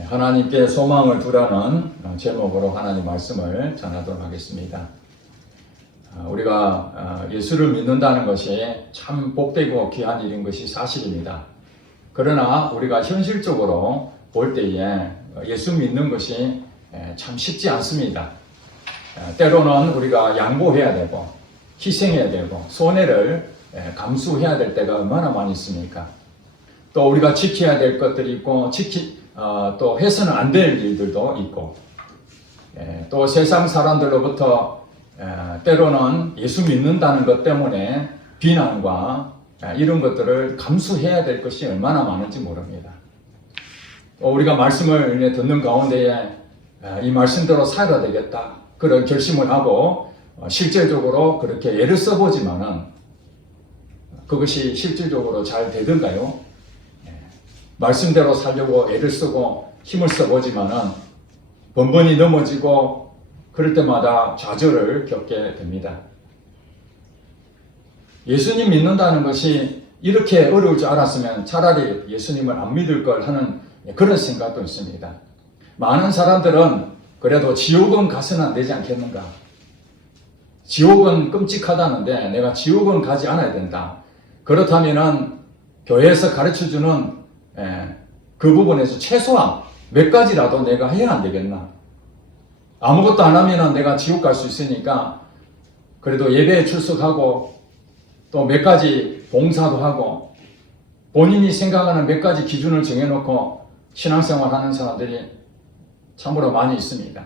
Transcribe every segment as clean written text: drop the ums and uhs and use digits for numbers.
하나님께 소망을 두라는 제목으로 하나님 말씀을 전하도록 하겠습니다. 우리가 예수를 믿는다는 것이 참 복되고 귀한 일인 것이 사실입니다. 그러나 우리가 현실적으로 볼 때에 예수 믿는 것이 참 쉽지 않습니다. 때로는 우리가 양보해야 되고 희생해야 되고 손해를 감수해야 될 때가 얼마나 많이 있습니까? 또 우리가 지켜야 될 것들이 있고 또 해서는 안 될 일들도 있고, 또 세상 사람들로부터 때로는 예수 믿는다는 것 때문에 비난과 이런 것들을 감수해야 될 것이 얼마나 많은지 모릅니다. 또 우리가 말씀을 듣는 가운데에 이 말씀대로 살아야 되겠다 그런 결심을 하고 실제적으로 그렇게 애를 써보지만은 그것이 실질적으로 잘 되던가요? 말씀대로 살려고 애를 쓰고 힘을 써보지만은 번번이 넘어지고 그럴 때마다 좌절을 겪게 됩니다. 예수님 믿는다는 것이 이렇게 어려울 줄 알았으면 차라리 예수님을 안 믿을 걸 하는 그런 생각도 있습니다. 많은 사람들은 그래도 지옥은 가서는 안 되지 않겠는가? 지옥은 끔찍하다는데 내가 지옥은 가지 않아야 된다. 그렇다면은 교회에서 가르쳐주는 그 부분에서 최소한 몇 가지라도 내가 해야 안 되겠나? 아무것도 안 하면은 내가 지옥 갈 수 있으니까 그래도 예배에 출석하고 또 몇 가지 봉사도 하고 본인이 생각하는 몇 가지 기준을 정해놓고 신앙생활 하는 사람들이 참으로 많이 있습니다.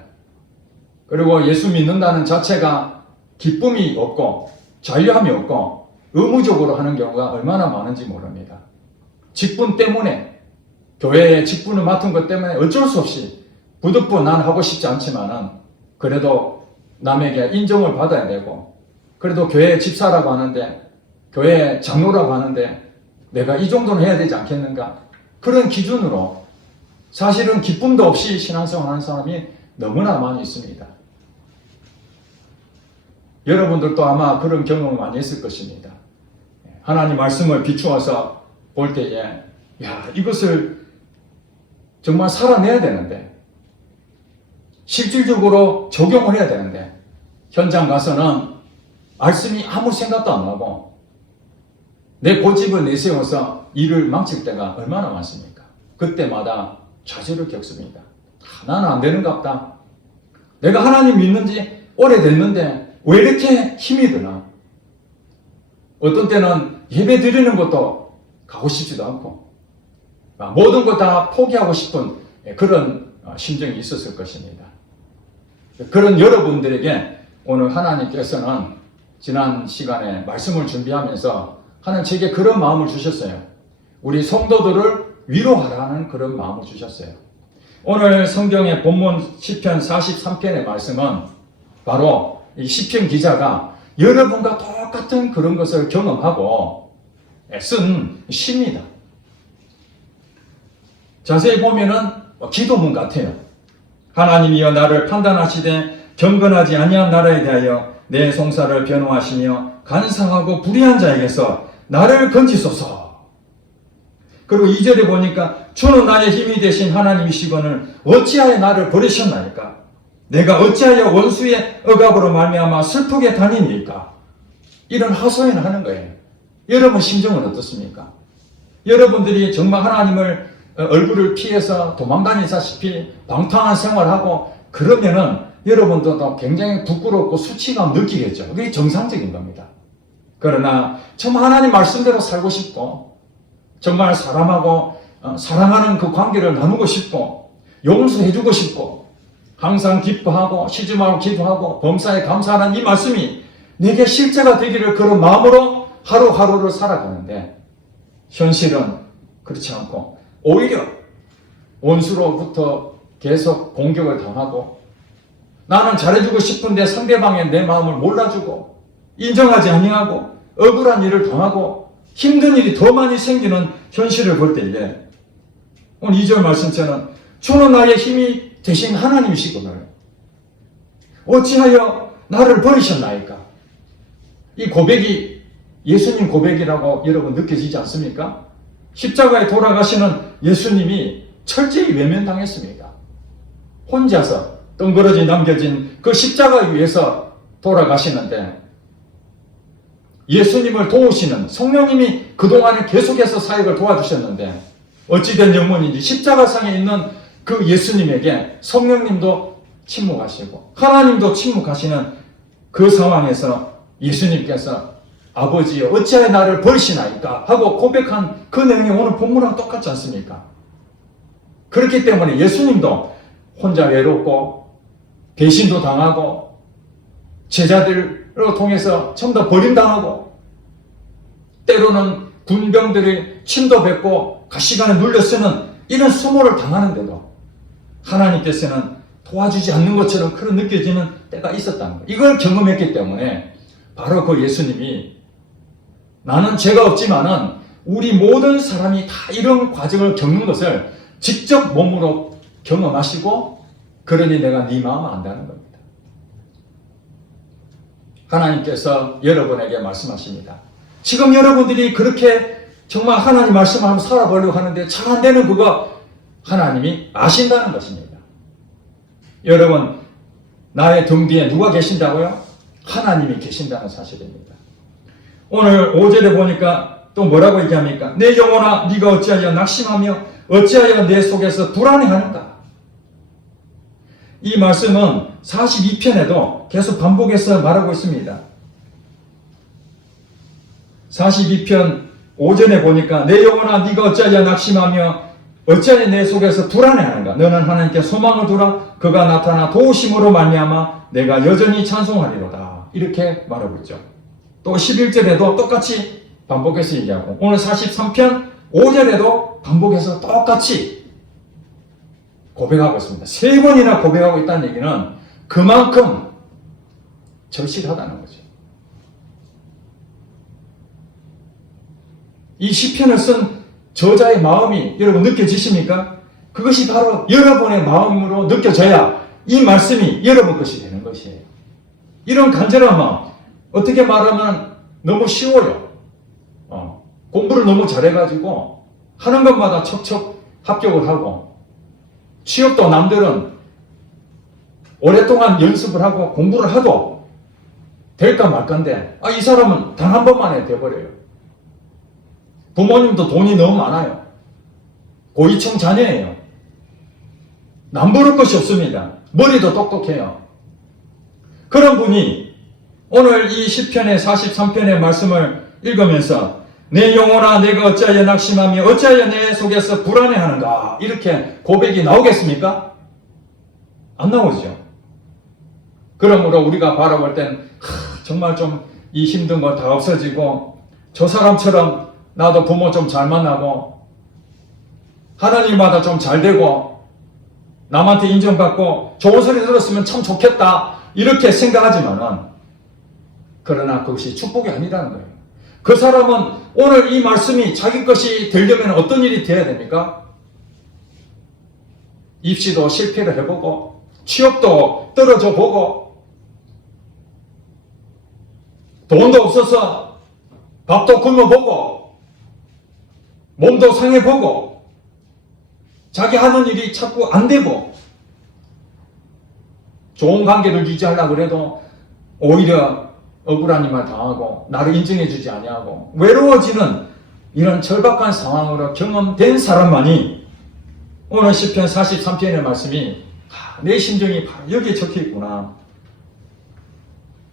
그리고 예수 믿는다는 자체가 기쁨이 없고 자유함이 없고 의무적으로 하는 경우가 얼마나 많은지 모릅니다. 직분 때문에 교회에 직분을 맡은 것 때문에 어쩔 수 없이 부득부 난 하고 싶지 않지만은 그래도 남에게 인정을 받아야 되고 그래도 교회 집사라고 하는데 교회 장로라고 하는데 내가 이 정도는 해야 되지 않겠는가? 그런 기준으로 사실은 기쁨도 없이 신앙생활 하는 사람이 너무나 많이 있습니다. 여러분들도 아마 그런 경험을 많이 했을 것입니다. 하나님 말씀을 비추어서 볼 때에 이것을 정말 살아내야 되는데 실질적으로 적용을 해야 되는데 현장 가서는 말씀이 아무 생각도 안 나고 내 고집을 내세워서 일을 망칠 때가 얼마나 많습니까? 그때마다 좌절을 겪습니다. 나는 안 되는갑다. 내가 하나님 믿는지 오래됐는데 왜 이렇게 힘이 드나? 어떤 때는 예배 드리는 것도 가고 싶지도 않고 모든 것 다 포기하고 싶은 그런 심정이 있었을 것입니다. 그런 여러분들에게 오늘 하나님께서는 지난 시간에 말씀을 준비하면서 하나님 제게 그런 마음을 주셨어요. 우리 성도들을 위로하라는 그런 마음을 주셨어요. 오늘 성경의 본문 시편 43편의 말씀은 바로 이 시편 기자가 여러분과 똑같은 그런 것을 경험하고 쓴 시입니다. 자세히 보면은 기도문 같아요. 하나님이여 나를 판단하시되 경건하지 아니한 나라에 대하여 내 송사를 변호하시며 간사하고 불의한 자에게서 나를 건지소서. 그리고 2절에 보니까 주는 나의 힘이 되신 하나님이시거늘 어찌하여 나를 버리셨나이까? 내가 어찌하여 원수의 억압으로 말미암아 슬프게 다니니까? 이런 하소연을 하는 거예요. 여러분 심정은 어떻습니까? 여러분들이 정말 하나님을 얼굴을 피해서 도망다니다시피 방탕한 생활하고 그러면은 여러분들도 굉장히 부끄럽고 수치감 느끼겠죠. 그게 정상적인 겁니다. 그러나 정말 하나님 말씀대로 살고 싶고 정말 사람하고 사랑하는 그 관계를 나누고 싶고 용서해주고 싶고 항상 기뻐하고 시즘하고 기도하고 범사에 감사하는 이 말씀이 내게 실제가 되기를 그런 마음으로 하루하루를 살아가는데 현실은 그렇지 않고 오히려 원수로부터 계속 공격을 당하고 나는 잘해주고 싶은데 상대방의 내 마음을 몰라주고 인정하지 아니하고 억울한 일을 당하고 힘든 일이 더 많이 생기는 현실을 볼 때에 오늘 2절 말씀처럼 주는 나의 힘이 되신 하나님이시거늘 어찌하여 나를 버리셨나이까? 이 고백이 예수님 고백이라고 여러분 느껴지지 않습니까? 십자가에 돌아가시는 예수님이 철저히 외면당했습니다. 혼자서 덩그러지 남겨진 그 십자가 위에서 돌아가시는데 예수님을 도우시는 성령님이 그동안에 계속해서 사역을 도와주셨는데 어찌된 영문인지 십자가상에 있는 그 예수님에게 성령님도 침묵하시고 하나님도 침묵하시는 그 상황에서 예수님께서 아버지여 어찌하여 나를 버리시나이까 하고 고백한 그 내용이 오늘 본문하고 똑같지 않습니까? 그렇기 때문에 예수님도 혼자 외롭고 배신도 당하고 제자들로 통해서 전부 다 버림당하고 때로는 군병들이 침도 뱉고 가시관에 눌려 쓰는 이런 수모를 당하는데도 하나님께서는 도와주지 않는 것처럼 그런 느껴지는 때가 있었다는 거예요. 이걸 경험했기 때문에 바로 그 예수님이 나는 죄가 없지만은 우리 모든 사람이 다 이런 과정을 겪는 것을 직접 몸으로 경험하시고 그러니 내가 네 마음을 안다는 겁니다. 하나님께서 여러분에게 말씀하십니다. 지금 여러분들이 그렇게 정말 하나님 말씀하면 살아보려고 하는데 잘 안 되는 그거 하나님이 아신다는 것입니다. 여러분, 나의 등 뒤에 누가 계신다고요? 하나님이 계신다는 사실입니다. 오늘 5절에 보니까 또 뭐라고 얘기합니까? 내 영혼아 네가 어찌하여 낙심하며 어찌하여 내 속에서 불안해하는가? 이 말씀은 42편에도 계속 반복해서 말하고 있습니다. 42편 5절에 보니까 내 영혼아 네가 어찌하여 낙심하며 어찌하여 내 속에서 불안해하는가? 너는 하나님께 소망을 두라. 그가 나타나 도우심으로 말미암아 내가 여전히 찬송하리로다. 이렇게 말하고 있죠. 또 11절에도 똑같이 반복해서 얘기하고 오늘 43편 5절에도 반복해서 똑같이 고백하고 있습니다. 3번이나 고백하고 있다는 얘기는 그만큼 절실하다는 거죠. 이 시편을 쓴 저자의 마음이 여러분 느껴지십니까? 그것이 바로 여러분의 마음으로 느껴져야 이 말씀이 여러분 것이 되는 것이에요. 이런 간절한 마음, 어떻게 말하면 너무 쉬워요. 공부를 너무 잘해가지고 하는 것마다 척척 합격을 하고 취업도 남들은 오랫동안 연습을 하고 공부를 하도 될까 말까인데 이 사람은 단 한 번만에 돼버려요. 부모님도 돈이 너무 많아요. 고위층 자녀예요. 남부를 것이 없습니다. 머리도 똑똑해요. 그런 분이 오늘 이 시편의 43편의 말씀을 읽으면서 내 영혼아 내가 어찌하여 낙심하며 어찌하여 내 속에서 불안해하는가 이렇게 고백이 나오겠습니까? 안 나오죠. 그러므로 우리가 바라볼 땐 정말 좀 이 힘든 거 다 없어지고 저 사람처럼 나도 부모 좀 잘 만나고 하는 일마다 좀 잘 되고 남한테 인정받고 좋은 소리 들었으면 참 좋겠다 이렇게 생각하지만은 그러나 그것이 축복이 아니라는 거예요. 그 사람은 오늘 이 말씀이 자기 것이 되려면 어떤 일이 돼야 됩니까? 입시도 실패를 해보고 취업도 떨어져 보고 돈도 없어서 밥도 굶어보고 몸도 상해보고 자기 하는 일이 자꾸 안 되고 좋은 관계를 유지하려고 해도 오히려 억울한 일만 당하고 나를 인정해주지 아니하고 외로워지는 이런 절박한 상황으로 경험된 사람만이 오늘 시편 43편의 말씀이 내 심정이 바로 여기에 적혀있구나.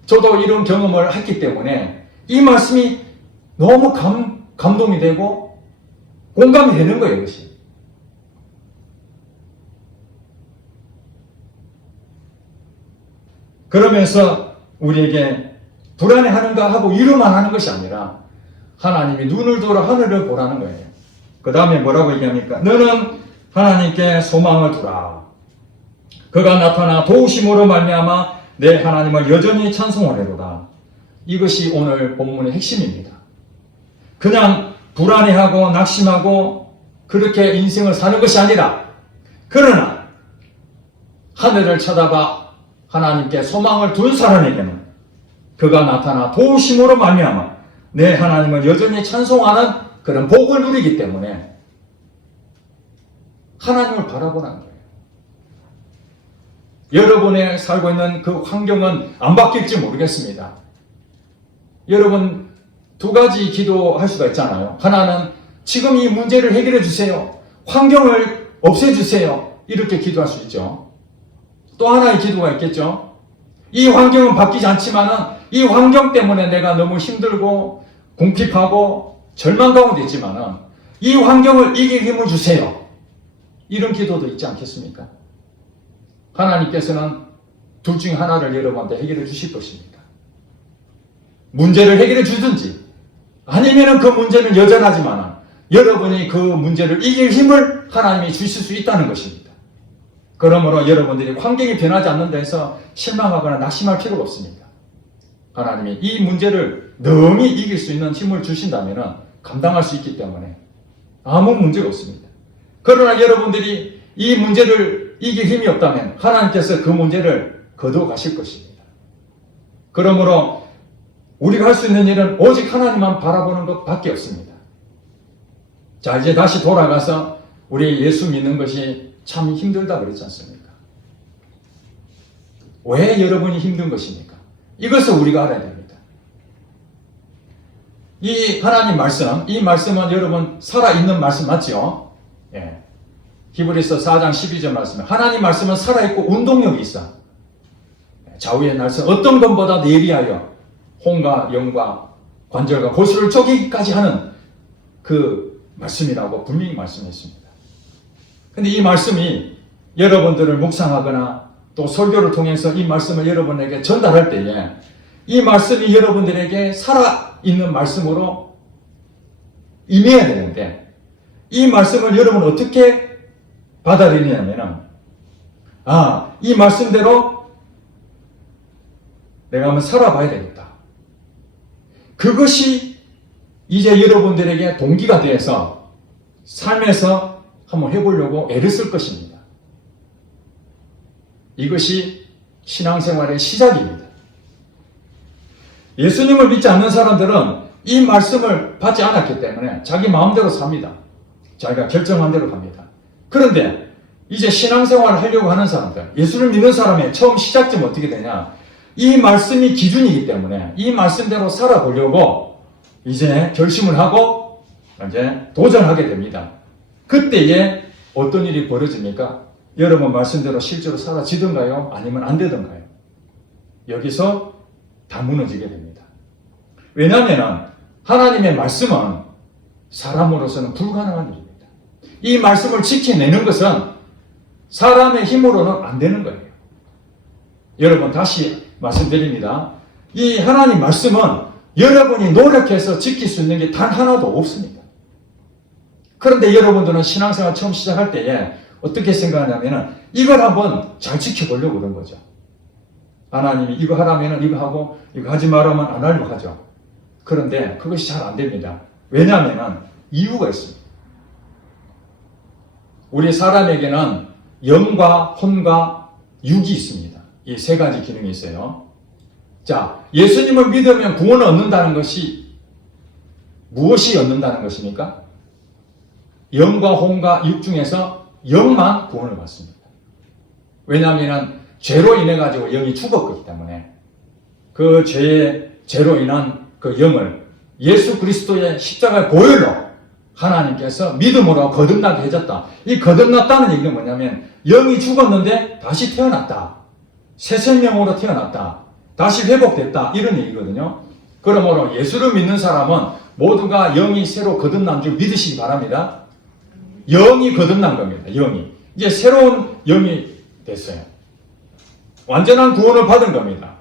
저도 이런 경험을 했기 때문에 이 말씀이 너무 감동이 되고 공감이 되는 거예요. 이것이. 그러면서 우리에게 불안해하는가 하고 위로만 하는 것이 아니라 하나님이 눈을 들어 하늘을 보라는 거예요. 그 다음에 뭐라고 얘기합니까? 너는 하나님께 소망을 두라. 그가 나타나 도우심으로 말미암아 내 하나님을 여전히 찬송하리로다. 이것이 오늘 본문의 핵심입니다. 그냥 불안해하고 낙심하고 그렇게 인생을 사는 것이 아니라 그러나 하늘을 쳐다봐 하나님께 소망을 둔 사람에게는 그가 나타나 도우심으로 말미암아 내 하나님을 여전히 찬송하는 그런 복을 누리기 때문에 하나님을 바라보는 거예요. 여러분의 살고 있는 그 환경은 안 바뀔지 모르겠습니다. 여러분 두 가지 기도할 수가 있잖아요. 하나는 지금 이 문제를 해결해 주세요. 환경을 없애주세요. 이렇게 기도할 수 있죠. 또 하나의 기도가 있겠죠. 이 환경은 바뀌지 않지만은 이 환경 때문에 내가 너무 힘들고 궁핍하고 절망 가운데 있지만은 이 환경을 이길 힘을 주세요. 이런 기도도 있지 않겠습니까? 하나님께서는 둘 중에 하나를 여러분한테 해결해 주실 것입니다. 문제를 해결해 주든지 아니면은 그 문제는 여전하지만 여러분이 그 문제를 이길 힘을 하나님이 주실 수 있다는 것입니다. 그러므로 여러분들이 환경이 변하지 않는다 해서 실망하거나 낙심할 필요가 없습니다. 하나님이 이 문제를 능히 이길 수 있는 힘을 주신다면 감당할 수 있기 때문에 아무 문제가 없습니다. 그러나 여러분들이 이 문제를 이길 힘이 없다면 하나님께서 그 문제를 거두어 가실 것입니다. 그러므로 우리가 할 수 있는 일은 오직 하나님만 바라보는 것밖에 없습니다. 자, 이제 다시 돌아가서 우리 예수 믿는 것이 참 힘들다 그랬지 않습니까? 왜 여러분이 힘든 것입니까? 이것을 우리가 알아야 됩니다. 이 하나님 말씀, 이 말씀은 여러분 살아있는 말씀 맞죠? 예. 히브리서 4장 12절 말씀에 하나님 말씀은 살아있고 운동력이 있어. 좌우의 날선 어떤 것보다 예리하여 혼과 영과 관절과 골수를 쪼개기까지 하는 그 말씀이라고 분명히 말씀했습니다. 근데 이 말씀이 여러분들을 묵상하거나 또 설교를 통해서 이 말씀을 여러분에게 전달할 때에 이 말씀이 여러분들에게 살아있는 말씀으로 임해야 되는데 이 말씀을 여러분 어떻게 받아들이냐면 이 말씀대로 내가 한번 살아봐야 되겠다. 그것이 이제 여러분들에게 동기가 되어서 삶에서 한번 해보려고 애를 쓸 것입니다. 이것이 신앙생활의 시작입니다. 예수님을 믿지 않는 사람들은 이 말씀을 받지 않았기 때문에 자기 마음대로 삽니다. 자기가 결정한 대로 갑니다. 그런데 이제 신앙생활을 하려고 하는 사람들, 예수를 믿는 사람의 처음 시작점은 어떻게 되냐? 이 말씀이 기준이기 때문에 이 말씀대로 살아보려고 이제 결심을 하고 이제 도전하게 됩니다. 그때에 어떤 일이 벌어집니까? 여러분 말씀대로 실제로 사라지던가요? 아니면 안 되던가요? 여기서 다 무너지게 됩니다. 왜냐하면 하나님의 말씀은 사람으로서는 불가능한 일입니다. 이 말씀을 지켜내는 것은 사람의 힘으로는 안 되는 거예요. 여러분 다시 말씀드립니다. 이 하나님 말씀은 여러분이 노력해서 지킬 수 있는 게 단 하나도 없습니다. 그런데 여러분들은 신앙생활 처음 시작할 때에 어떻게 생각하냐면 이걸 한번 잘 지켜보려고 그런 거죠. 하나님이 이거 하라면 이거 하고 이거 하지 말라면 안 하려고 하죠. 그런데 그것이 잘 안 됩니다. 왜냐하면 이유가 있습니다. 우리 사람에게는 영과 혼과 육이 있습니다. 이 세 가지 기능이 있어요. 자, 예수님을 믿으면 구원을 얻는다는 것이 무엇이 얻는다는 것입니까? 영과 혼과 육 중에서 영만 구원을 받습니다. 왜냐하면 죄로 인해 가지고 영이 죽었기 때문에 그 죄의 죄로 인한 그 영을 예수 그리스도의 십자가의 보혈로 하나님께서 믿음으로 거듭나게 해줬다. 이 거듭났다는 얘기는 뭐냐면 영이 죽었는데 다시 태어났다. 새 생명으로 태어났다. 다시 회복됐다. 이런 얘기거든요. 그러므로 예수를 믿는 사람은 모두가 영이 새로 거듭난 줄 믿으시기 바랍니다. 영이 거듭난 겁니다. 영이. 이제 새로운 영이 됐어요. 완전한 구원을 받은 겁니다.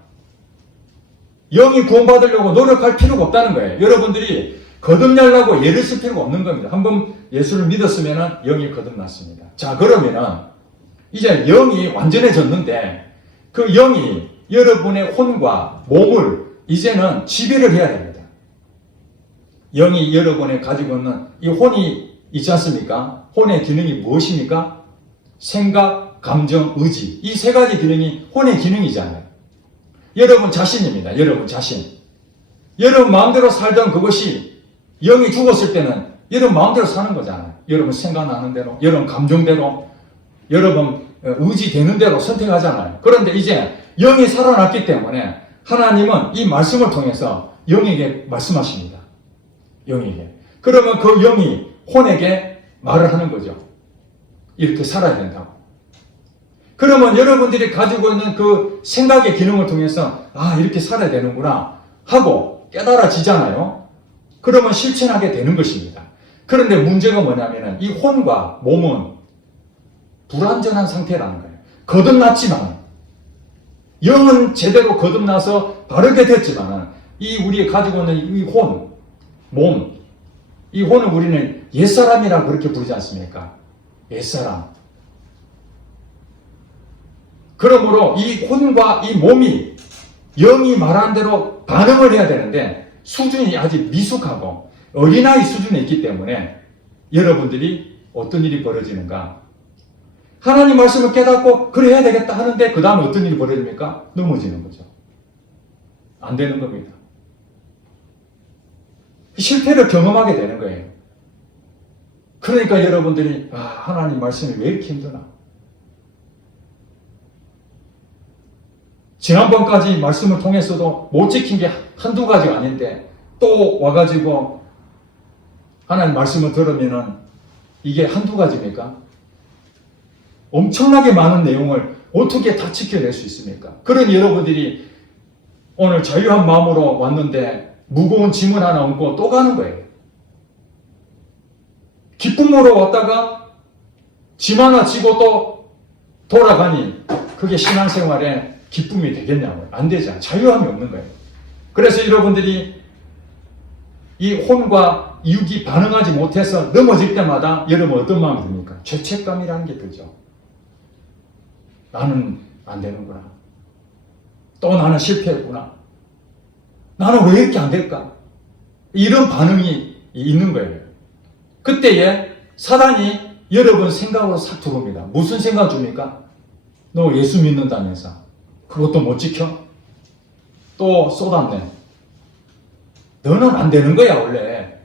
영이 구원받으려고 노력할 필요가 없다는 거예요. 여러분들이 거듭나려고 애를 쓸 필요가 없는 겁니다. 한번 예수를 믿었으면 영이 거듭났습니다. 자, 그러면은 이제 영이 완전해졌는데 그 영이 여러분의 혼과 몸을 이제는 지배를 해야 됩니다. 영이 여러분이 가지고 있는 이 혼이 있지 않습니까? 혼의 기능이 무엇입니까? 생각, 감정, 의지. 이 세 가지 기능이 혼의 기능이잖아요. 여러분 자신입니다. 여러분 자신. 여러분 마음대로 살던 그것이 영이 죽었을 때는 여러분 마음대로 사는 거잖아요. 여러분 생각나는 대로, 여러분 감정대로, 여러분 의지되는 대로 선택하잖아요. 그런데 이제 영이 살아났기 때문에 하나님은 이 말씀을 통해서 영에게 말씀하십니다. 영에게. 그러면 그 영이 혼에게 말을 하는 거죠. 이렇게 살아야 된다고. 그러면 여러분들이 가지고 있는 그 생각의 기능을 통해서 이렇게 살아야 되는구나 하고 깨달아지잖아요. 그러면 실천하게 되는 것입니다. 그런데 문제가 뭐냐면 이 혼과 몸은 불완전한 상태라는 거예요. 거듭났지만 영은 제대로 거듭나서 바르게 됐지만 이 우리 가지고 있는 이 혼, 몸, 이 혼을 우리는 옛사람이라고 그렇게 부르지 않습니까? 옛사람. 그러므로 이 혼과 이 몸이 영이 말한 대로 반응을 해야 되는데 수준이 아직 미숙하고 어린아이 수준에 있기 때문에 여러분들이 어떤 일이 벌어지는가? 하나님 말씀을 깨닫고 그래 해야 되겠다 하는데 그 다음에 어떤 일이 벌어집니까? 넘어지는 거죠. 안 되는 겁니다. 실패를 경험하게 되는 거예요. 그러니까 여러분들이 하나님 말씀이 왜 이렇게 힘드나? 지난번까지 말씀을 통해서도 못 지킨 게 한두 가지가 아닌데 또 와가지고 하나님 말씀을 들으면은 이게 한두 가지입니까? 엄청나게 많은 내용을 어떻게 다 지켜낼 수 있습니까? 그러니 여러분들이 오늘 자유한 마음으로 왔는데 무거운 짐을 하나 얹고 또 가는 거예요. 기쁨으로 왔다가 짐 하나 지고 또 돌아가니 그게 신앙생활에 기쁨이 되겠냐고요. 안 되잖아요. 자유함이 없는 거예요. 그래서 여러분들이 이 혼과 육이 반응하지 못해서 넘어질 때마다 여러분 어떤 마음이 듭니까? 죄책감이라는 게 들죠. 나는 안 되는구나. 또 나는 실패했구나. 나는 왜 이렇게 안 될까? 이런 반응이 있는 거예요. 그때에 사단이 여러분 생각으로 싹 들어옵니다. 무슨 생각 줍니까? 너 예수 믿는다면서 그것도 못 지켜? 또 쏟았네. 너는 안 되는 거야 원래.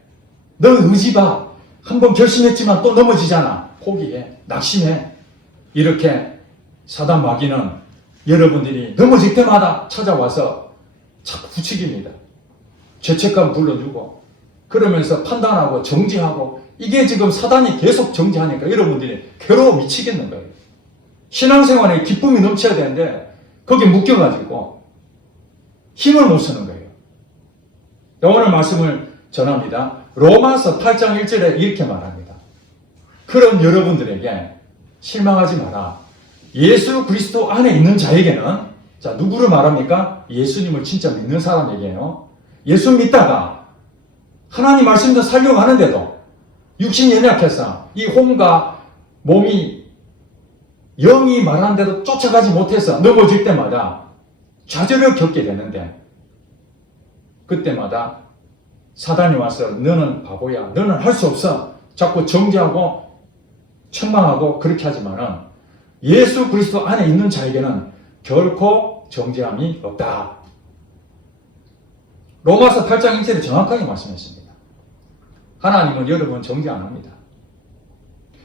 너 의지 봐. 한번 결심했지만 또 넘어지잖아. 포기해. 낙심해. 이렇게 사단 마귀는 여러분들이 넘어질 때마다 찾아와서 자꾸 부추깁니다. 죄책감 불러주고 그러면서 판단하고 정지하고 이게 지금 사단이 계속 정지하니까 여러분들이 괴로워 미치겠는 거예요. 신앙생활에 기쁨이 넘쳐야 되는데 거기 묶여가지고 힘을 못 쓰는 거예요. 오늘 말씀을 전합니다. 로마서 8장 1절에 이렇게 말합니다. 그럼 여러분들에게 실망하지 마라. 예수 그리스도 안에 있는 자에게는 자 누구를 말합니까? 예수님을 진짜 믿는 사람에게요. 예수 믿다가 하나님 말씀도 살려고 하는데도 육신이 연약해서 이 혼과 몸이 영이 말한 대로 쫓아가지 못해서 넘어질 때마다 좌절을 겪게 되는데 그때마다 사단이 와서 너는 바보야. 너는 할 수 없어. 자꾸 정죄하고 책망하고 그렇게 하지만은 예수 그리스도 안에 있는 자에게는 결코 정죄함이 없다. 로마서 8장 1절에 정확하게 말씀했습니다. 하나님은 여러분 정죄 안 합니다.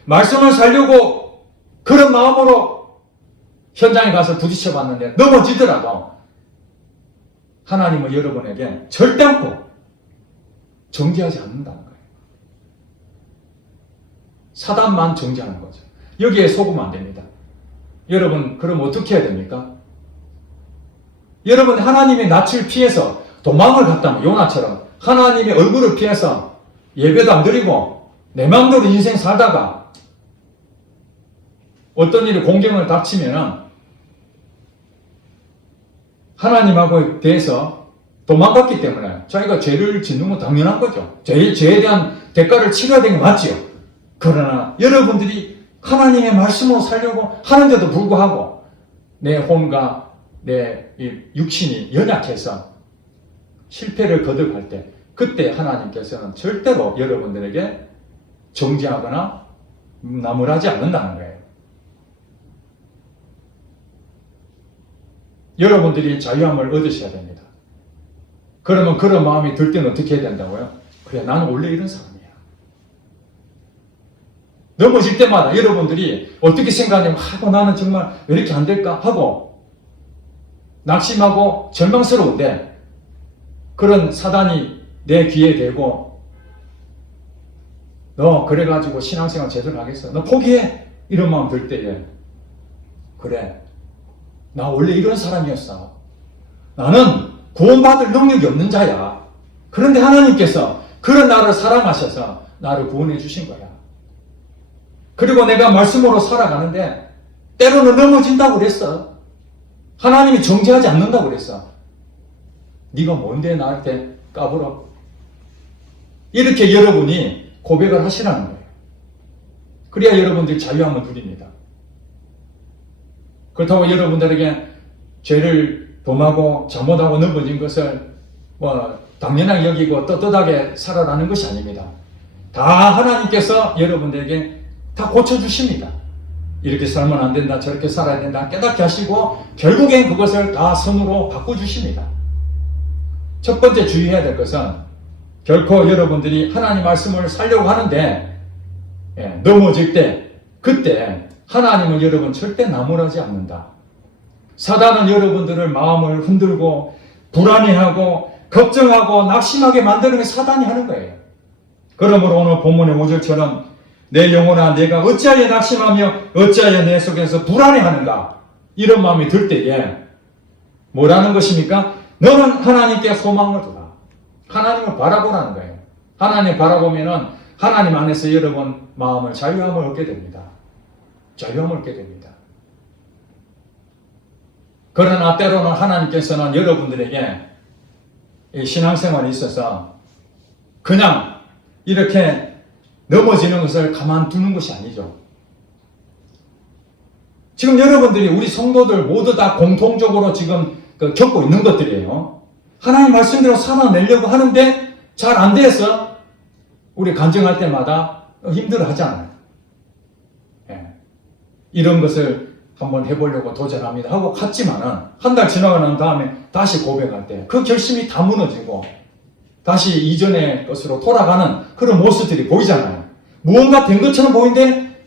말씀을 살려고 그런 마음으로 현장에 가서 부딪혀 봤는데 넘어지더라도 하나님은 여러분에게 절대코 정죄하지 않는다는 거예요. 사단만 정죄하는 거죠. 여기에 속으면 안 됩니다. 여러분 그럼 어떻게 해야 됩니까? 여러분 하나님의 낯을 피해서 도망을 갔다면 요나처럼 하나님의 얼굴을 피해서 예배도 안 드리고 내 마음대로 인생 살다가 어떤 일이 공경을 닥치면은 하나님하고 대해서 도망갔기 때문에 자기가 죄를 짓는 건 당연한 거죠. 죄에 대한 대가를 치러야 되는 게 맞지요. 그러나 여러분들이 하나님의 말씀으로 살려고 하는데도 불구하고 내 혼과 내 육신이 연약해서 실패를 거듭할 때 그때 하나님께서는 절대로 여러분들에게 정죄하거나 나무라지 않는다는 거예요. 여러분들이 자유함을 얻으셔야 됩니다. 그러면 그런 마음이 들 때는 어떻게 해야 된다고요? 그래 나는 원래 이런 사람이야. 넘어질 때마다 여러분들이 어떻게 생각하냐면, 나는 정말 왜 이렇게 안 될까? 하고 낙심하고 절망스러운데, 그런 사단이 내 귀에 대고, 너 그래가지고 신앙생활 제대로 하겠어? 너 포기해! 이런 마음 들 때에, 그래, 나 원래 이런 사람이었어. 나는 구원받을 능력이 없는 자야. 그런데 하나님께서 그런 나를 사랑하셔서 나를 구원해 주신 거야. 그리고 내가 말씀으로 살아가는데 때로는 넘어진다고 그랬어. 하나님이 정죄하지 않는다고 그랬어. 네가 뭔데 나한테 까불어? 이렇게 여러분이 고백을 하시라는 거예요. 그래야 여러분들이 자유함을 누립니다. 그렇다고 여러분들에게 죄를 범하고 잘못하고 넘어진 것을 당연하게 여기고 떳떳하게 살아가는 것이 아닙니다. 다 하나님께서 여러분들에게 다 고쳐주십니다. 이렇게 살면 안 된다, 저렇게 살아야 된다 깨닫게 하시고 결국엔 그것을 다 선으로 바꿔주십니다. 첫 번째 주의해야 될 것은 결코 여러분들이 하나님 말씀을 살려고 하는데 넘어질 때, 그때 하나님은 여러분 절대 나무라지 않는다. 사단은 여러분들을 마음을 흔들고 불안해하고 걱정하고 낙심하게 만드는 게 사단이 하는 거예요. 그러므로 오늘 본문의 5절처럼 내 영혼아 내가 어찌하여 낙심하며 어찌하여 내 속에서 불안해하는가, 이런 마음이 들 때에 뭐라는 것입니까? 너는 하나님께 소망을 두라. 하나님을 바라보라는 거예요. 하나님 바라보면은 하나님 안에서 여러분 마음을 자유함을 얻게 됩니다. 자유함을 얻게 됩니다. 그러나 때로는 하나님께서는 여러분들에게 이 신앙생활에 있어서 그냥 이렇게 넘어지는 것을 가만두는 것이 아니죠. 지금 여러분들이 우리 성도들 모두 다 공통적으로 지금 겪고 있는 것들이에요. 하나님 말씀대로 살아내려고 하는데 잘 안 돼서 우리 간증할 때마다 힘들어 하잖아요. 이런 것을 한번 해보려고 도전합니다 하고 갔지만은 한 달 지나고 난 다음에 다시 고백할 때 그 결심이 다 무너지고 다시 이전의 것으로 돌아가는 그런 모습들이 보이잖아요. 무언가 된 것처럼 보이는데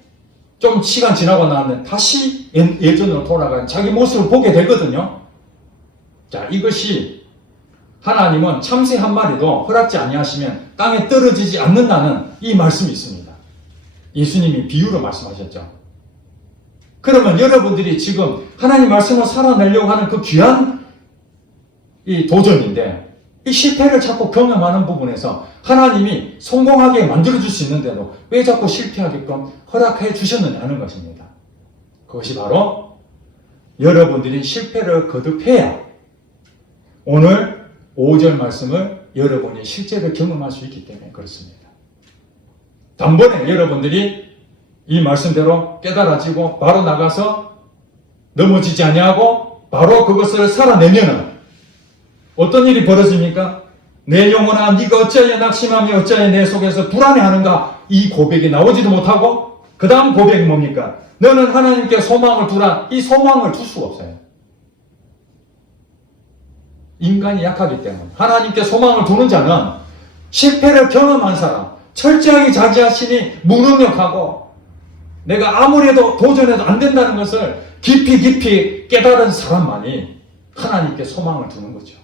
좀 시간 지나고 나면 다시 예전으로 돌아가는 자기 모습을 보게 되거든요. 자, 이것이 하나님은 참새 한 마리도 허락지 아니하시면 땅에 떨어지지 않는다는 이 말씀이 있습니다. 예수님이 비유로 말씀하셨죠. 그러면 여러분들이 지금 하나님 말씀을 살아내려고 하는 그 귀한 이 도전인데, 이 실패를 자꾸 경험하는 부분에서 하나님이 성공하게 만들어줄 수 있는데도 왜 자꾸 실패하게끔 허락해 주셨느냐는 것입니다. 그것이 바로 여러분들이 실패를 거듭해야 오늘 5절 말씀을 여러분이 실제로 경험할 수 있기 때문에 그렇습니다. 단번에 여러분들이 이 말씀대로 깨달아지고 바로 나가서 넘어지지 아니하고 바로 그것을 살아내면은 어떤 일이 벌어집니까? 내 영혼아 네가 어찌하여 낙심하며 어찌하여 내 속에서 불안해하는가, 이 고백이 나오지도 못하고 그 다음 고백이 뭡니까? 너는 하나님께 소망을 두라. 이 소망을 둘 수가 없어요. 인간이 약하기 때문에. 하나님께 소망을 두는 자는 실패를 경험한 사람, 철저하게 자기 자신이 무능력하고 내가 아무래도 도전해도 안 된다는 것을 깊이 깨달은 사람만이 하나님께 소망을 두는 거죠.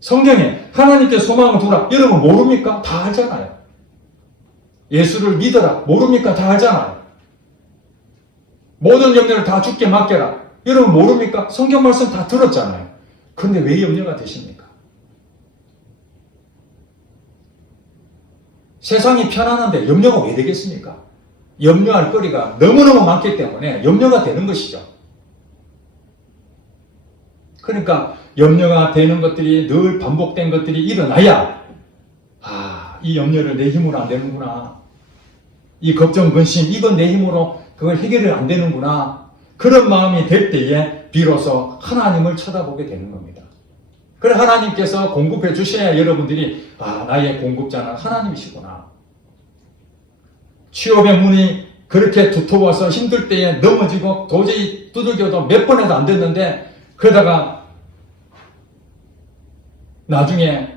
성경에 하나님께 소망을 두라. 여러분 모릅니까? 다 알잖아요. 예수를 믿어라. 모릅니까? 다 알잖아요. 모든 염려를 다 주께 맡겨라. 여러분 모릅니까? 성경 말씀 다 들었잖아요. 그런데 왜 염려가 되십니까? 세상이 편안한데 염려가 왜 되겠습니까? 염려할 거리가 너무너무 많기 때문에 염려가 되는 것이죠. 그러니까 염려가 되는 것들이 늘 반복된 것들이 일어나야 이 염려를 내 힘으로 안 되는구나. 이 걱정, 근심, 이건 내 힘으로 그걸 해결이 안 되는구나. 그런 마음이 될 때에 비로소 하나님을 쳐다보게 되는 겁니다. 그래 하나님께서 공급해 주셔야 여러분들이 나의 공급자는 하나님이시구나. 취업의 문이 그렇게 두터워서 힘들 때에 넘어지고 도저히 두들겨도 몇 번 해도 안 됐는데 그러다가 나중에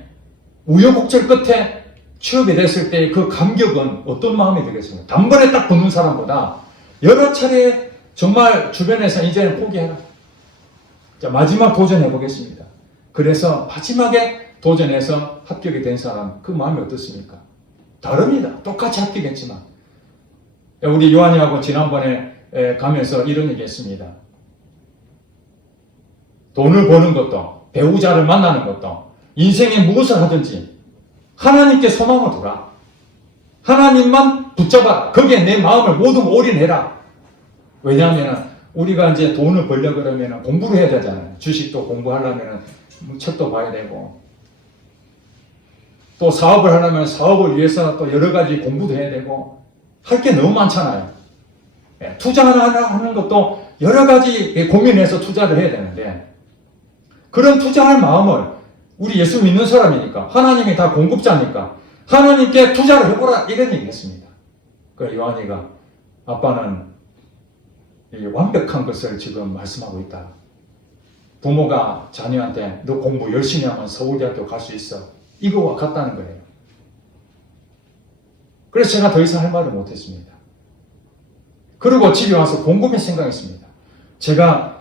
우여곡절 끝에 취업이 됐을 때 그 감격은 어떤 마음이 되겠습니까? 단번에 딱 붙는 사람보다 여러 차례 정말 주변에서 이제는 포기해라. 자, 마지막 도전해 보겠습니다. 그래서 마지막에 도전해서 합격이 된 사람, 그 마음이 어떻습니까? 다릅니다. 똑같이 합격했지만. 우리 요한이하고 지난번에 가면서 이런 얘기 했습니다. 돈을 버는 것도, 배우자를 만나는 것도, 인생에 무엇을 하든지 하나님께 소망을 두라. 하나님만 붙잡아라. 거기에 내 마음을 모두 올인해라. 왜냐하면 우리가 이제 돈을 벌려 그러면 공부를 해야 되잖아요. 주식도 공부하려면 책도 봐야 되고, 또 사업을 하려면 사업을 위해서 또 여러 가지 공부도 해야 되고, 할 게 너무 많잖아요. 투자 하나 하는 것도 여러 가지 고민해서 투자를 해야 되는데, 그런 투자할 마음을 우리 예수 믿는 사람이니까, 하나님이 다 공급자니까 하나님께 투자를 해보라, 이런 얘기 했습니다. 그래서 요한이가, 아빠는 완벽한 것을 지금 말씀하고 있다. 부모가 자녀한테 너 공부 열심히 하면 서울대학교 갈 수 있어, 이거와 같다는 거예요. 그래서 제가 더 이상 할 말을 못했습니다. 그리고 집에 와서 곰곰이 생각했습니다. 제가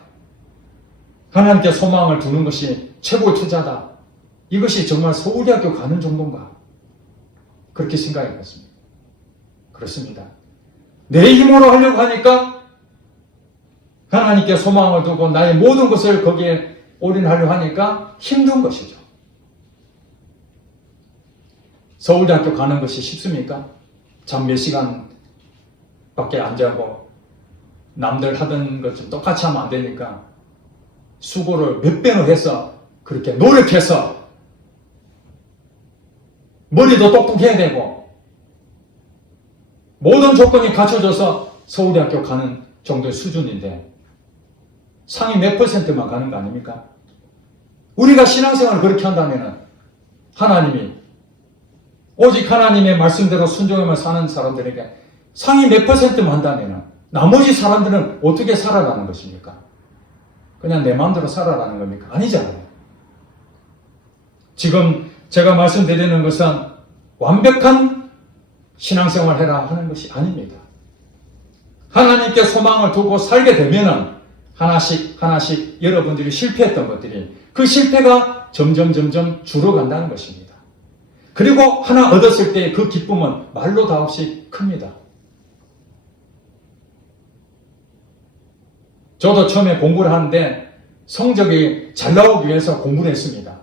하나님께 소망을 두는 것이 최고의 투자다. 이것이 정말 서울대학교 가는 정도인가? 그렇게 생각해봤습니다. 그렇습니다. 내 힘으로 하려고 하니까 하나님께 소망을 두고 나의 모든 것을 거기에 올인하려고 하니까 힘든 것이죠. 서울대학교 가는 것이 쉽습니까? 잠 몇 시간 밖에 안 자고 남들 하던 것 좀 똑같이 하면 안 되니까 수고를 몇 배로 해서 그렇게 노력해서 머리도 똑똑해야 되고 모든 조건이 갖춰져서 서울대학교 가는 정도의 수준인데 상위 몇 %만 가는 거 아닙니까? 우리가 신앙생활을 그렇게 한다면 하나님이 오직 하나님의 말씀대로 순종하며 사는 사람들에게 상위 몇 %만 한다면 나머지 사람들은 어떻게 살아가는 것입니까? 그냥 내 마음대로 살아가는 겁니까? 아니잖아요. 지금 제가 말씀드리는 것은 완벽한 신앙생활을 해라 하는 것이 아닙니다. 하나님께 소망을 두고 살게 되면은 하나씩 여러분들이 실패했던 것들이 그 실패가 점점 줄어간다는 것입니다. 그리고 하나 얻었을 때 그 기쁨은 말로 다 없이 큽니다. 저도 처음에 공부를 하는데 성적이 잘 나오기 위해서 공부를 했습니다.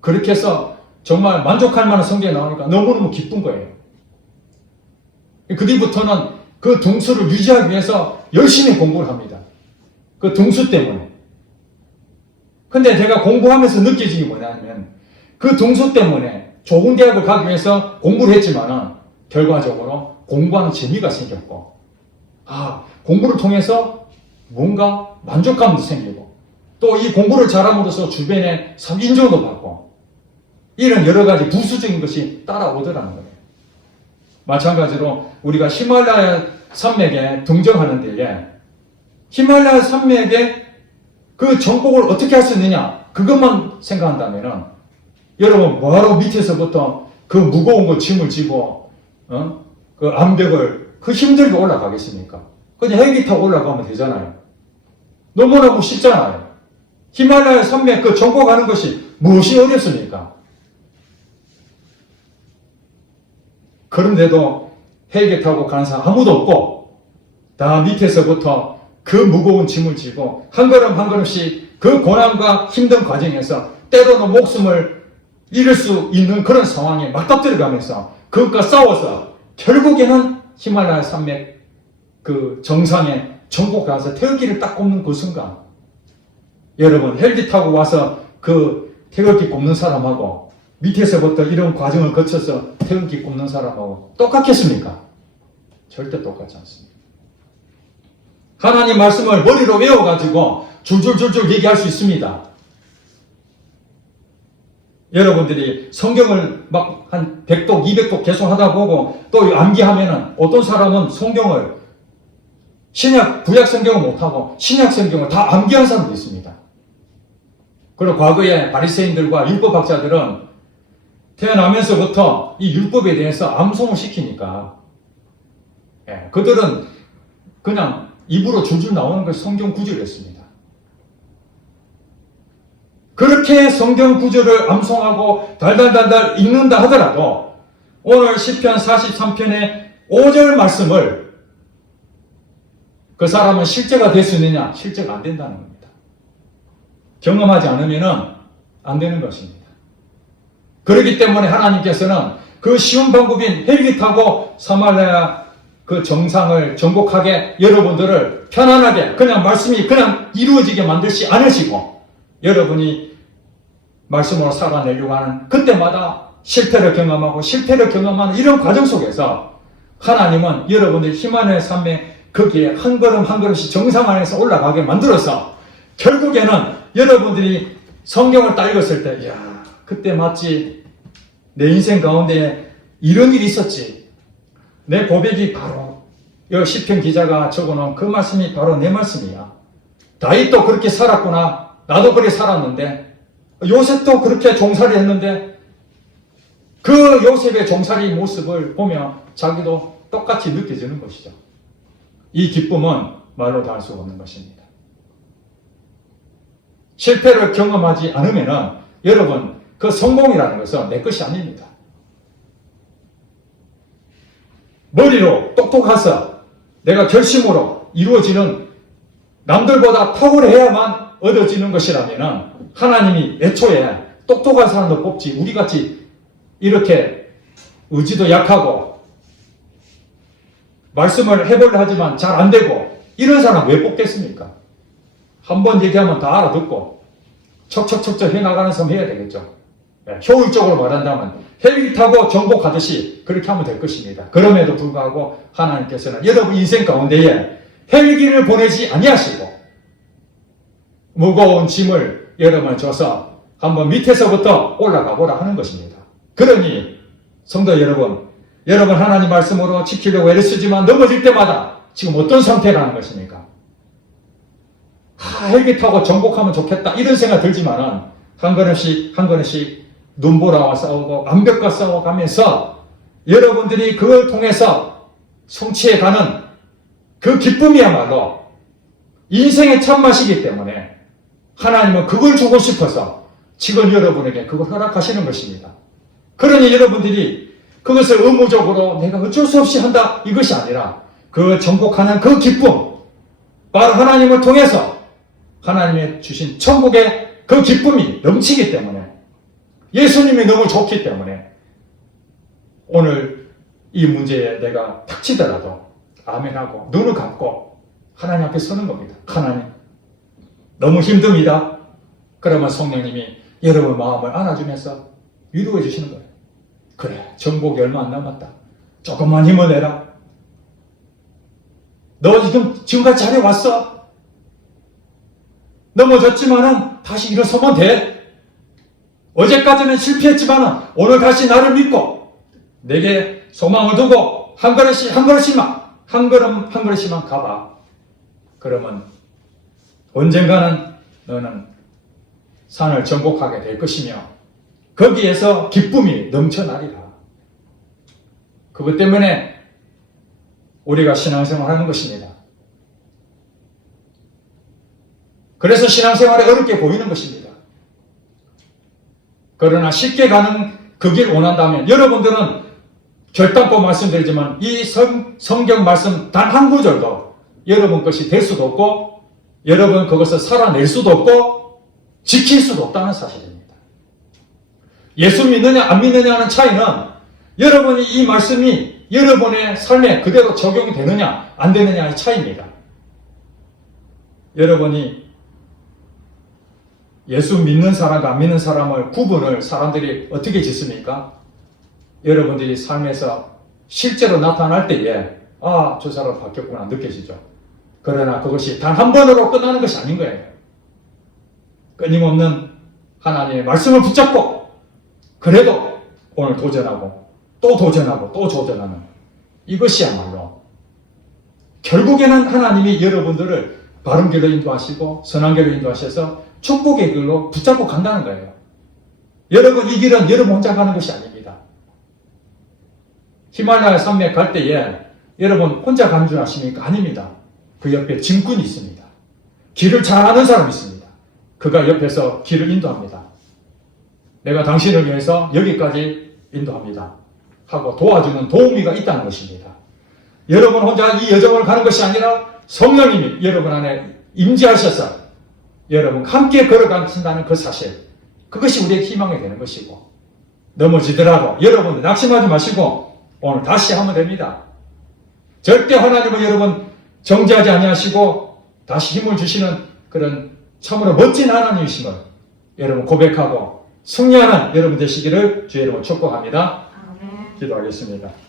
그렇게 해서 정말 만족할 만한 성적이 나오니까 너무너무 기쁜 거예요. 그 뒤부터는 그 등수를 유지하기 위해서 열심히 공부를 합니다. 그 등수 때문에. 근데 제가 공부하면서 느껴진 게 뭐냐면 그 등수 때문에 좋은 대학을 가기 위해서 공부를 했지만은 결과적으로 공부하는 재미가 생겼고, 공부를 통해서 뭔가 만족감도 생기고, 또 이 공부를 잘함으로써 주변에 인정도 받고, 이런 여러 가지 부수적인 것이 따라오더라는 거예요. 마찬가지로 우리가 히말라야 산맥에 등정하는 데에 히말라야 산맥에 그 정복을 어떻게 할 수 있느냐, 그것만 생각한다면은 여러분 뭐하러 밑에서부터 그 무거운 거 짐을 지고 그 암벽을 그 힘들게 올라가겠습니까? 그냥 헬기 타고 올라가면 되잖아요. 너무너무 쉽잖아요. 히말라야 산맥 그 정복하는 것이 무엇이 어렵습니까? 그런데도 헬기 타고 가는 사람 아무도 없고 다 밑에서부터 그 무거운 짐을 지고 한 걸음 한 걸음씩 그 고난과 힘든 과정에서 때로는 목숨을 잃을 수 있는 그런 상황에 맞닥뜨려가면서 그것과 싸워서 결국에는 히말라야 산맥 그 정상에 정복 가서 태극기를 딱 꼽는 그 순간, 여러분 헬기 타고 와서 그 태극기 꼽는 사람하고 밑에서부터 이런 과정을 거쳐서 태극기 꼽는 사람하고 똑같겠습니까? 절대 똑같지 않습니다. 하나님 말씀을 머리로 외워가지고 줄줄줄줄 얘기할 수 있습니다. 여러분들이 성경을 막 한 100독, 200독 계속 하다 보고 또 암기하면은 어떤 사람은 성경을 구약 성경을 못하고 신약 성경을 다 암기한 사람도 있습니다. 그리고 과거에 바리새인들과 율법학자들은 태어나면서부터 이 율법에 대해서 암송을 시키니까 그들은 그냥 입으로 줄줄 나오는 것이 성경 구절이었습니다. 그렇게 성경 구절을 암송하고 달달달달 읽는다 하더라도 오늘 시편 43편의 5절 말씀을 그 사람은 실제가 될 수 있느냐? 실제가 안 된다는 겁니다. 경험하지 않으면 안 되는 것입니다. 그렇기 때문에 하나님께서는 그 쉬운 방법인 헬기 타고 사마리아 그 정상을 정복하게 여러분들을 편안하게 그냥 말씀이 그냥 이루어지게 만들지 않으시고 여러분이 말씀으로 살아내려고 하는 그때마다 실패를 경험하는 이런 과정 속에서 하나님은 여러분들 힘안의 삶에 거기에 한 걸음 한 걸음씩 정상 안에서 올라가게 만들어서 결국에는 여러분들이 성경을 딱 읽었을 때 야 그때 맞지 내 인생 가운데 이런 일이 있었지 내 고백이 바로 이 시편 기자가 적어놓은 그 말씀이 바로 내 말씀이야. 다윗도 그렇게 살았구나. 나도 그렇게 살았는데 요셉도 그렇게 종살이 했는데 그 요셉의 종살이 모습을 보며 자기도 똑같이 느껴지는 것이죠. 이 기쁨은 말로 다 할 수가 없는 것입니다. 실패를 경험하지 않으면 여러분 그 성공이라는 것은 내 것이 아닙니다. 머리로 똑똑해서 내가 결심으로 이루어지는 남들보다 탁월해야만 얻어지는 것이라면 하나님이 애초에 똑똑한 사람도 뽑지 우리같이 이렇게 의지도 약하고 말씀을 해보려 하지만 잘 안되고 이런 사람 왜 뽑겠습니까? 한번 얘기하면 다 알아듣고 척척척척 해나가는 삶 해야 되겠죠. 효율적으로 말한다면 헬기 타고 정복하듯이 그렇게 하면 될 것입니다. 그럼에도 불구하고 하나님께서는 여러분 인생 가운데에 헬기를 보내지 아니하시고 무거운 짐을 여러분을 줘서 한번 밑에서부터 올라가 보라 하는 것입니다. 그러니 성도 여러분 하나님 말씀으로 지키려고 애를 쓰지만 넘어질 때마다 지금 어떤 상태라는 것입니까? 헬기 타고 정복하면 좋겠다 이런 생각 들지만은 한 걸음씩 눈보라와 싸우고 암벽과 싸워가면서 여러분들이 그걸 통해서 성취해가는 그 기쁨이야말로 인생의 참맛이기 때문에 하나님은 그걸 주고 싶어서 지금 여러분에게 그걸 허락하시는 것입니다. 그러니 여러분들이 그것을 의무적으로 내가 어쩔 수 없이 한다 이것이 아니라 그 정복하는 그 기쁨 바로 하나님을 통해서 하나님의 주신 천국의 그 기쁨이 넘치기 때문에 예수님이 너무 좋기 때문에 오늘 이 문제에 내가 닥치더라도 아멘하고 눈을 감고 하나님 앞에 서는 겁니다. 하나님 너무 힘듭니다. 그러면 성령님이 여러분 마음을 안아주면서 위로해 주시는 거예요. 그래 정복이 얼마 안 남았다. 조금만 힘을 내라. 너 지금까지 잘해왔어. 넘어졌지만은 다시 일어서면 돼. 어제까지는 실패했지만은 오늘 다시 나를 믿고 내게 소망을 두고 한 걸음씩만 가봐. 그러면 언젠가는 너는 산을 정복하게 될 것이며 거기에서 기쁨이 넘쳐나리라. 그것 때문에 우리가 신앙생활을 하는 것입니다. 그래서 신앙생활이 어렵게 보이는 것입니다. 그러나 쉽게 가는 그 길 원한다면 여러분들은 결단코 말씀드리지만 이 성경 말씀 단 한 구절도 여러분 것이 될 수도 없고 여러분 그것을 살아낼 수도 없고 지킬 수도 없다는 사실입니다. 예수 믿느냐 안 믿느냐는 차이는 여러분이 이 말씀이 여러분의 삶에 그대로 적용이 되느냐 안 되느냐의 차이입니다. 여러분이 예수 믿는 사람과 안 믿는 사람을 구분을 사람들이 어떻게 짓습니까? 여러분들이 삶에서 실제로 나타날 때에 저 사람 바뀌었구나 느껴지죠. 그러나 그것이 단 한 번으로 끝나는 것이 아닌 거예요. 끊임없는 하나님의 말씀을 붙잡고 그래도 오늘 도전하고 또 도전하고 또 도전하는 이것이야말로 결국에는 하나님이 여러분들을 바른 길로 인도하시고 선한 길로 인도하셔서 축복의 길로 붙잡고 간다는 거예요. 여러분, 이 길은 여러분 혼자 가는 것이 아닙니다. 히말라야 산맥 갈 때에 여러분 혼자 가는 줄 아십니까? 아닙니다. 그 옆에 짐꾼이 있습니다. 길을 잘 아는 사람이 있습니다. 그가 옆에서 길을 인도합니다. 내가 당신을 위해서 여기까지 인도합니다. 하고 도와주는 도우미가 있다는 것입니다. 여러분 혼자 이 여정을 가는 것이 아니라 성령님이 여러분 안에 임재하셔서 여러분 함께 걸어가신다는 그 사실, 그것이 우리의 희망이 되는 것이고, 넘어지더라도 여러분 낙심하지 마시고 오늘 다시 하면 됩니다. 절대 하나님은 여러분 정죄하지 아니하시고 다시 힘을 주시는 그런 참으로 멋진 하나님이심을 여러분 고백하고 승리하는 여러분 되시기를 주의 이름으로 축복합니다. 기도하겠습니다.